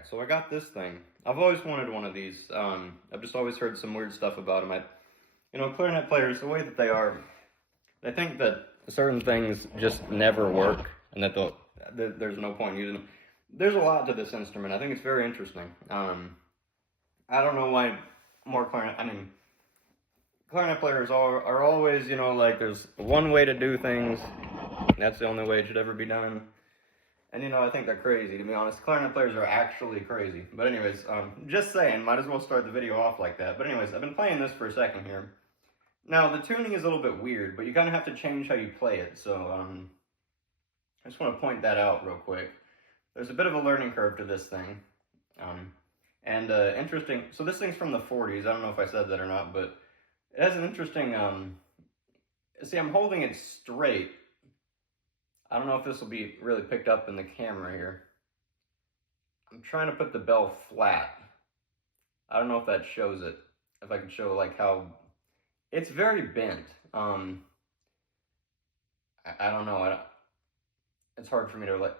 Alright, so I got this thing. I've always wanted one of these. I've just always heard some weird stuff about them. Clarinet players, the way that they are, they think that certain things just never work, and that there's no point in using them. There's a lot to this instrument. I think it's very interesting. I don't know why clarinet players are always, like there's one way to do things, and that's the only way it should ever be done. And I think they're crazy, to be honest. Clarinet players are actually crazy. But anyways, just saying, might as well start the video off like that. But anyways, I've been playing this for a second here. Now, the tuning is a little bit weird, but you kind of have to change how you play it. So, I just want to point that out real quick. There's a bit of a learning curve to this thing. Interesting, so this thing's from the 40s. I don't know if I said that or not, but it has an interesting, see, I'm holding it straight. I don't know if this will be really picked up in the camera here. I'm trying to put the bell flat. I don't know if that shows it. If I can show like how it's very bent. I don't know. It's hard for me to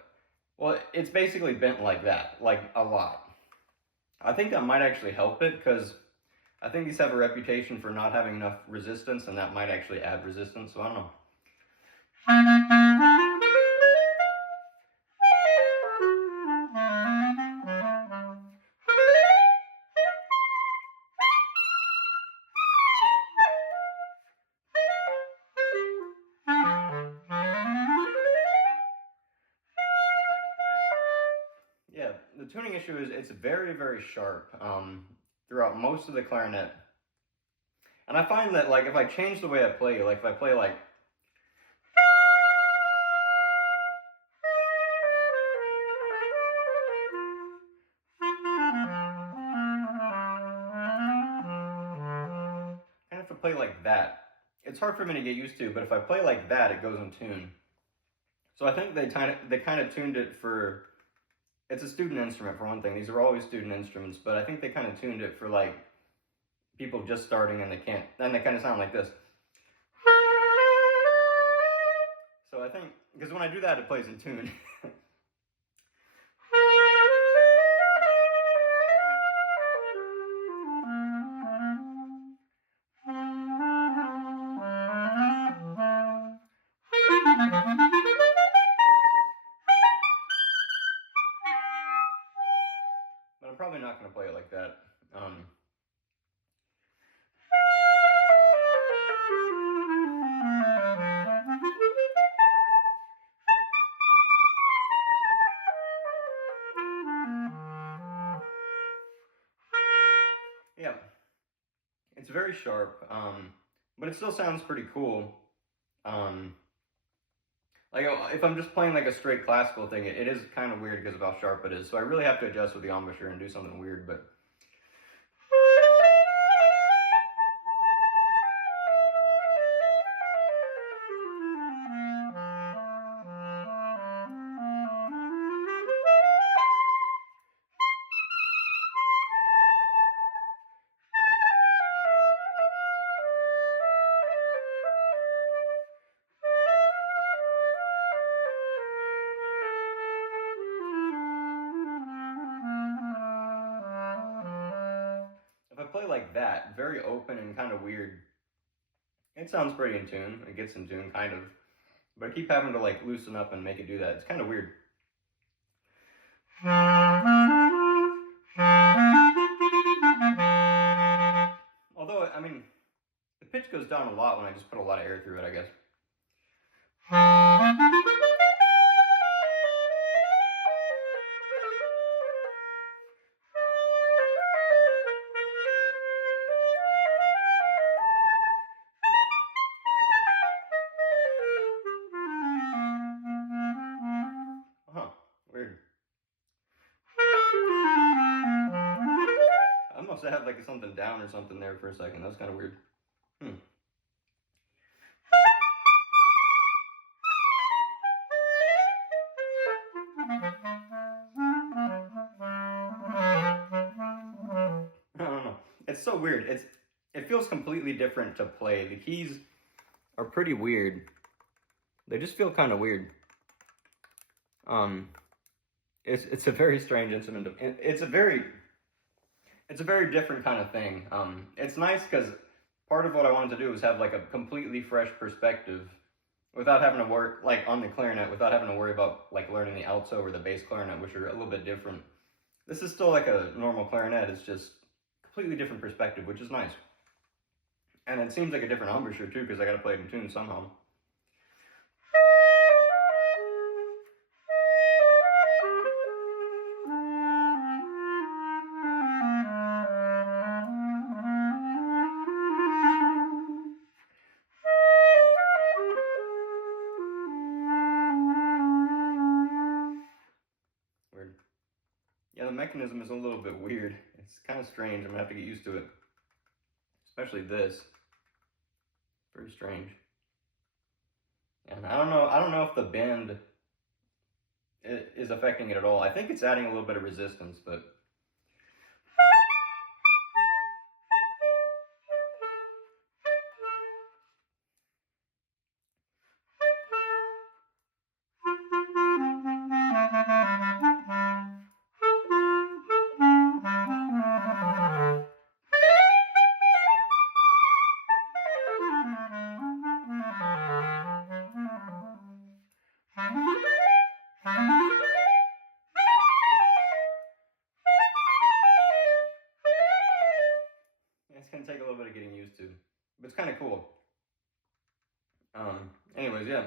well, it's basically bent like that, like a lot. I think that might actually help it because I think these have a reputation for not having enough resistance, and that might actually add resistance. So I don't know. Yeah, the tuning issue is it's very, very sharp throughout most of the clarinet. And I find that, like, if I change the way I play, like, if I play, like, I have to play like that. It's hard for me to get used to, but if I play like that, it goes in tune. So I think they kind of tuned it for, it's a student instrument for one thing. These are always student instruments, but I think they kind of tuned it for like people just starting and they kind of sound like this. So I think, because when I do that, it plays in tune. But I'm probably not going to play it like that. Yeah, it's very sharp, but it still sounds pretty cool. Like, if I'm just playing like a straight classical thing, it is kind of weird because of how sharp it is. So I really have to adjust with the embouchure and do something weird, but... If I play like that, very open and kind of weird, it sounds pretty in tune. It gets in tune, kind of. But I keep having to like loosen up and make it do that. It's kind of weird. Although, I mean, the pitch goes down a lot when I just put a lot of air through it, I guess. Weird. I must have had like something down or something there for a second. That's kind of weird. I don't know. It's so weird. It feels completely different to play. The keys are pretty weird. They just feel kind of weird. it's a very strange instrument. It's a very different kind of thing. It's nice because part of what I wanted to do was have like a completely fresh perspective without having to work like on the clarinet, without having to worry about like learning the alto or the bass clarinet, which are a little bit different. This is still like a normal clarinet. It's just completely different perspective, which is nice. And it seems like a different embouchure too, because I got to play it in tune somehow. Weird. Yeah, the mechanism is a little bit weird. It's kind of strange. I'm gonna have to get used to it. Especially this. Very strange. And I don't know if the bend is affecting it at all. I think it's adding a little bit of resistance, but it's gonna take a little bit of getting used to. But it's kind of cool. Anyways, yeah,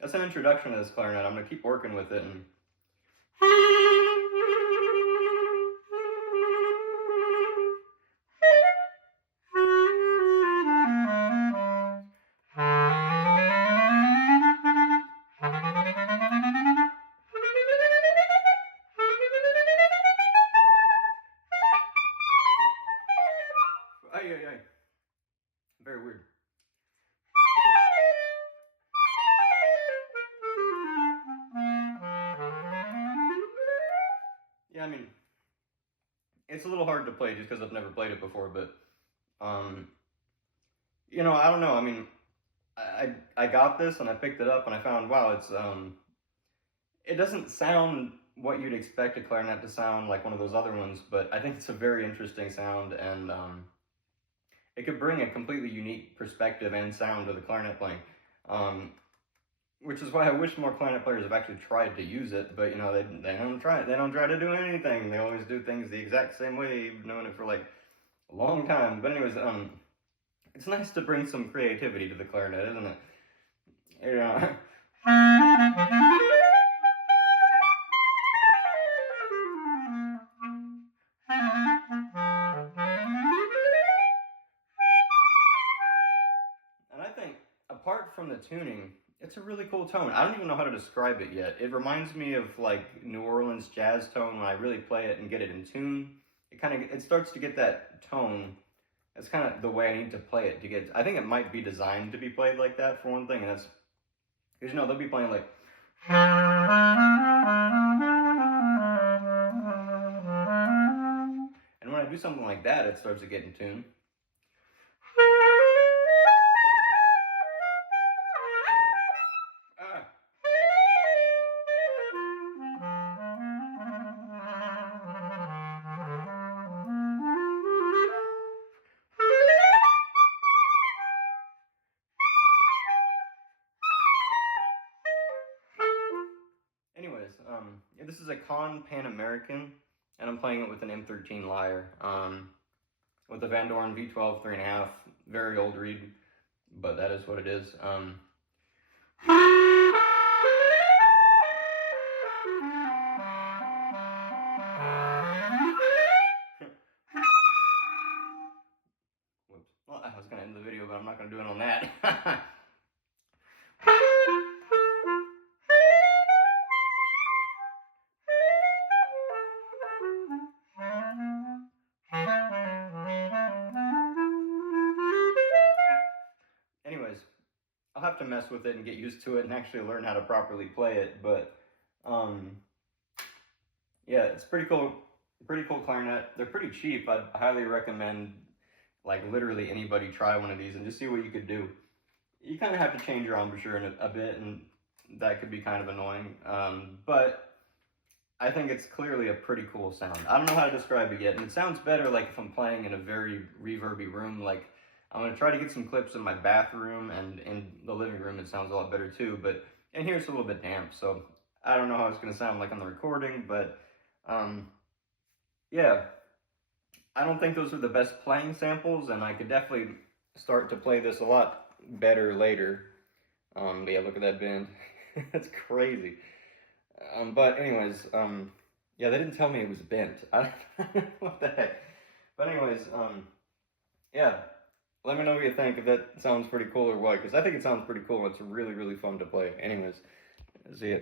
that's an introduction to this clarinet. I'm gonna keep working with it and. Ay, ay, ay. Very weird. Yeah, I mean, it's a little hard to play just because I've never played it before, but you know, I don't know. I mean, I got this and I picked it up and I found wow, it doesn't sound what you'd expect a clarinet to sound like one of those other ones, but I think it's a very interesting sound and it could bring a completely unique perspective and sound to the clarinet playing. Which is why I wish more clarinet players have actually tried to use it, but you know, they don't try it. They don't try to do anything. They always do things the exact same way. You've known it for like a long time. But anyways, it's nice to bring some creativity to the clarinet, isn't it? You know. And I think, apart from the tuning, it's a really cool tone. I don't even know how to describe it yet. It reminds me of like New Orleans jazz tone when I really play it and get it in tune. It starts to get that tone. That's kind of the way I need to play it to get. I think it might be designed to be played like that for one thing, and that's because you know they'll be playing like. And when I do something like that, it starts to get in tune. Anyways, yeah, this is a Con Pan American, and I'm playing it with an M13 lyre, with a Van Doren V12 3.5, very old reed, but that is what it is. Whoops. Well, I was gonna end the video, but I'm not gonna do it on that. Anyways, I'll have to mess with it and get used to it and actually learn how to properly play it, but yeah, it's pretty cool clarinet. They're pretty cheap. I'd highly recommend like literally anybody try one of these and just see what you could do. You kind of have to change your embouchure in a bit, and that could be kind of annoying, but I think it's clearly a pretty cool sound. I don't know how to describe it yet, and it sounds better like if I'm playing in a very reverby room. Like, I'm gonna try to get some clips in my bathroom, and in the living room it sounds a lot better too, but in here it's a little bit damp, so I don't know how it's gonna sound like on the recording, but yeah. I don't think those are the best playing samples, and I could definitely start to play this a lot better later. But yeah, look at that bend. That's crazy. But anyways, yeah, they didn't tell me it was bent. I don't know what the heck. But anyways, yeah, let me know what you think, if that sounds pretty cool or what, because I think it sounds pretty cool. It's really, really fun to play. Anyways, see ya.